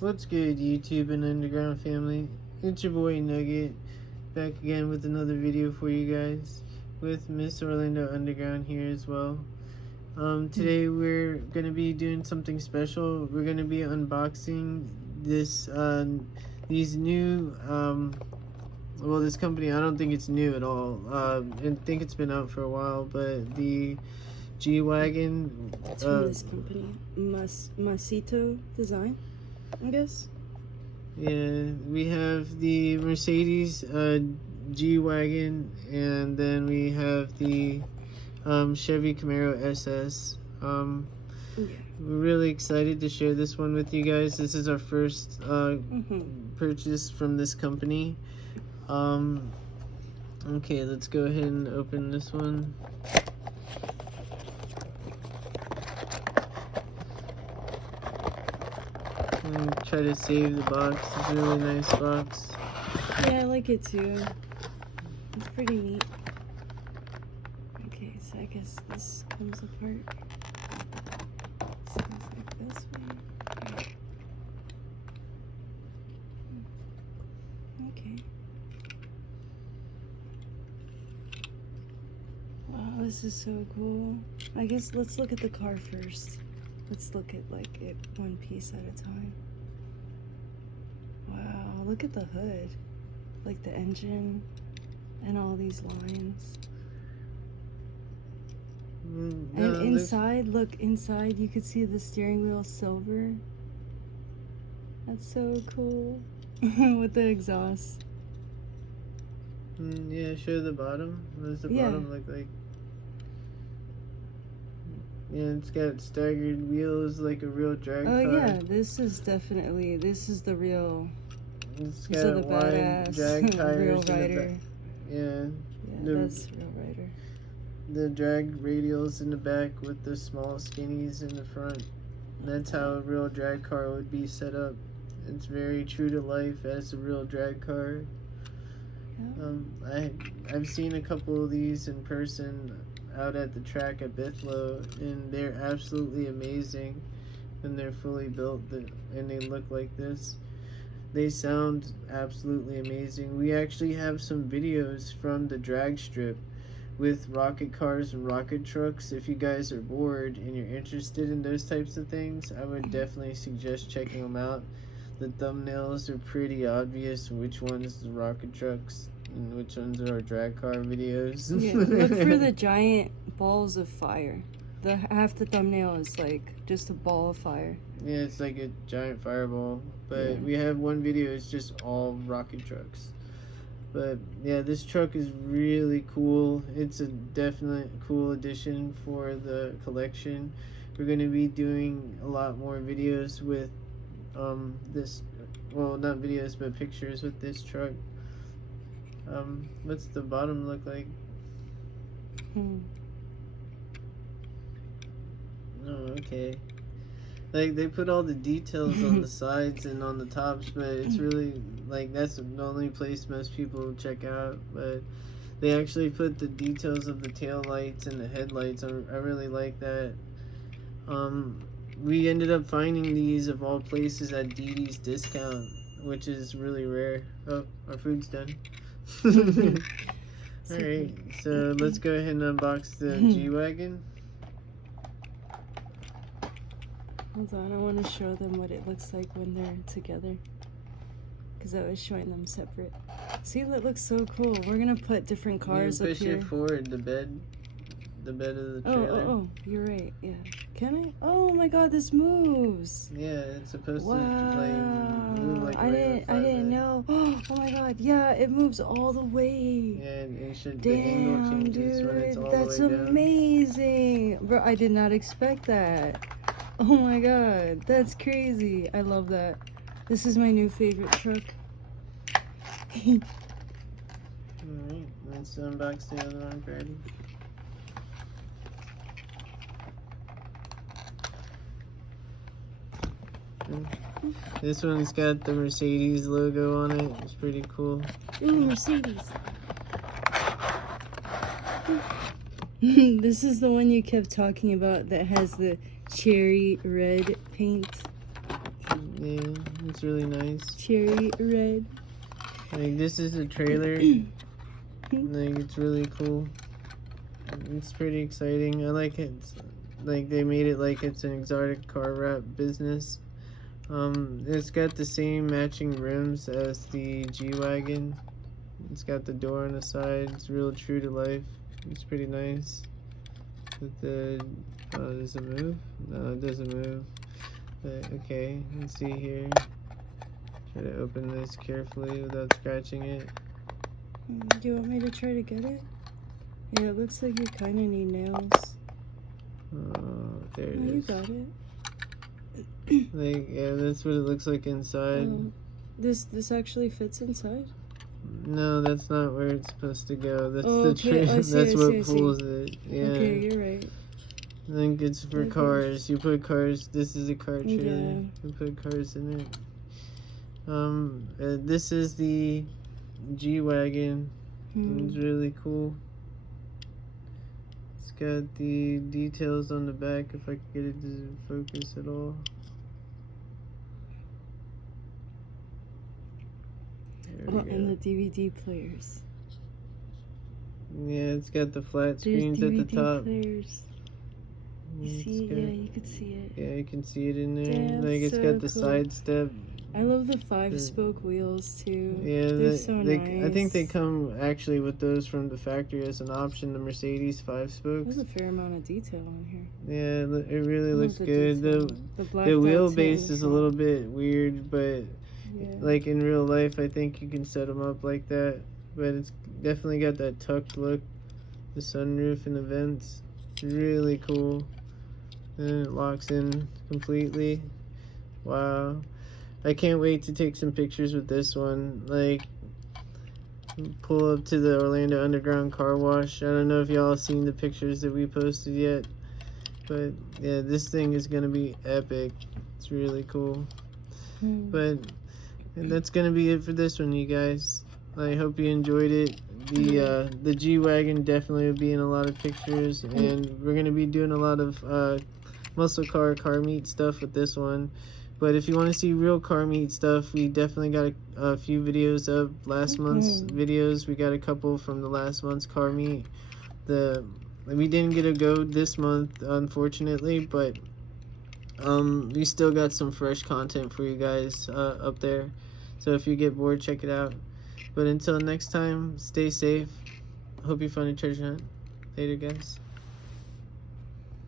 What's good, YouTube and Underground family? It's your boy Nugget, back again with another video for you guys, with Miss Orlando Underground here as well. Today we're gonna be doing something special. We're gonna be unboxing this, these new, well, this company. I don't think it's new at all. I think it's been out for a while, but the G-Wagon. It's from this company, Maisto design, I guess. Yeah, we have the Mercedes G-Wagon, and then we have the Chevy Camaro SS. Yeah. We're really excited to share this one with you guys. This is our first purchase from this company. Okay, let's go ahead and open this one. And try to save the box. It's a really nice box. Yeah, I like it too. It's pretty neat. Okay, so I guess this comes apart. Sounds like this way. Okay. Wow, this is so cool. I guess let's look at the car first. Let's look at like it one piece at a time. Wow, look at the hood. Like the engine and all these lines. And inside, look, inside you could see the steering wheel silver. That's so cool. With the exhaust. Yeah, show the bottom. What does the bottom look like? Yeah, it's got staggered wheels like a real drag car. Oh yeah, this is the real. It's got a wide drag tires. Real rider. Yeah, that's real rider. The drag radials in the back with the small skinnies in the front. That's how a real drag car would be set up. It's very true to life as a real drag car. Yeah. I've seen a couple of these in person out at the track at Bithlow, and they're absolutely amazing when they're fully built and they look like this. They sound absolutely amazing. We actually have some videos from the drag strip with rocket cars and rocket trucks. If you guys are bored and you're interested in those types of things, I would definitely suggest checking them out. The thumbnails are pretty obvious which one's the rocket trucks and which ones are our drag car videos. Yeah, look for the giant balls of fire. Half the thumbnail is like just a ball of fire. Yeah, it's like a giant fireball. But we have one video, it's just all rocket trucks. But yeah, this truck is really cool. It's a definite cool addition for the collection. We're going to be doing a lot more videos with this, well, not videos, but pictures with this truck. What's the bottom look like? Oh, okay. Like, they put all the details on the sides and on the tops, but it's really, like, that's the only place most people check out. But they actually put the details of the tail lights and the headlights. I really like that. We ended up finding these, of all places, at DD's Discount, which is really rare. Oh, our food's done. Alright, so let's go ahead and unbox the G-Wagon. Hold on, I want to show them what it looks like when they're together. Because I was showing them separate. See, that looks so cool. We're going to put different cars up here. Push it forward, the bed of the trailer. Oh, you're right, yeah. Can I? Oh my god, this moves. Yeah, it's supposed to like move like I didn't know. Oh my god, yeah, it moves all the way. Yeah, it should. Damn, the angle changes dude, when it's all that's the way down. amazing. Bro, I did not expect that. Oh my god, that's crazy. I love that. This is my new favorite truck. Alright, let's unbox the other one, Brady. This one's got the Mercedes logo on it. It's pretty cool. Ooh, Mercedes. This is the one you kept talking about that has the cherry red paint. Yeah, It's really nice. Cherry red. Like, this is a trailer. Like, it's really cool. It's pretty exciting. I like it. Like, they made it like it's an exotic car wrap business. It's got the same matching rims as the G-Wagon. It's got the door on the side. It's real true to life. It's pretty nice. With the, does it move? No, it doesn't move. But, okay, let's see here. Try to open this carefully without scratching it. Do you want me to try to get it? Yeah, it looks like you kind of need nails. There it Oh, you is. got it. Like, yeah, that's what it looks like inside. This actually fits inside? No, that's not where it's supposed to go. That's Oh, the okay. I see, that's I what see, I see. pulls it. Yeah. Okay, you're right. I think it's for Okay. cars. You put cars. This is a car trailer. Yeah. You put cars in it. This is the G-Wagon. It's really cool. It's got the details on the back. If I could get it to focus at all. There we Oh, go. and the DVD players. Yeah, it's got the flat There's screens DVD at the top. players. You It's see? got- Yeah, you can see it. Yeah, you can see it in there. Damn, Like, it's so got the cool. side step. I love the 5-spoke wheels too. Yeah, They're so nice. I think they come actually with those from the factory as an option. The Mercedes 5-spokes. There's a fair amount of detail on here. Yeah, it really I love looks the good. detail. The blacked out wheelbase tint is a front. little bit weird, but Yeah. like in real life, I think you can set them up like that. But it's definitely got that tucked look. The sunroof and the vents. It's really cool. And it locks in completely. Wow. I can't wait to take some pictures with this one. Like, pull up to the Orlando Underground Car Wash. I don't know if y'all have seen the pictures that we posted yet. But yeah, this thing is going to be epic. It's really cool. But that's going to be it for this one, you guys. I hope you enjoyed it. The G-Wagon definitely will be in a lot of pictures. And we're going to be doing a lot of muscle car meet stuff with this one. But if you want to see real car meet stuff, we definitely got a few videos up. Last month's videos, we got a couple from the last month's car meet. We didn't get a go this month, unfortunately, but we still got some fresh content for you guys up there. So if you get bored, check it out. But until next time, stay safe. Hope you find a treasure hunt. Later, guys.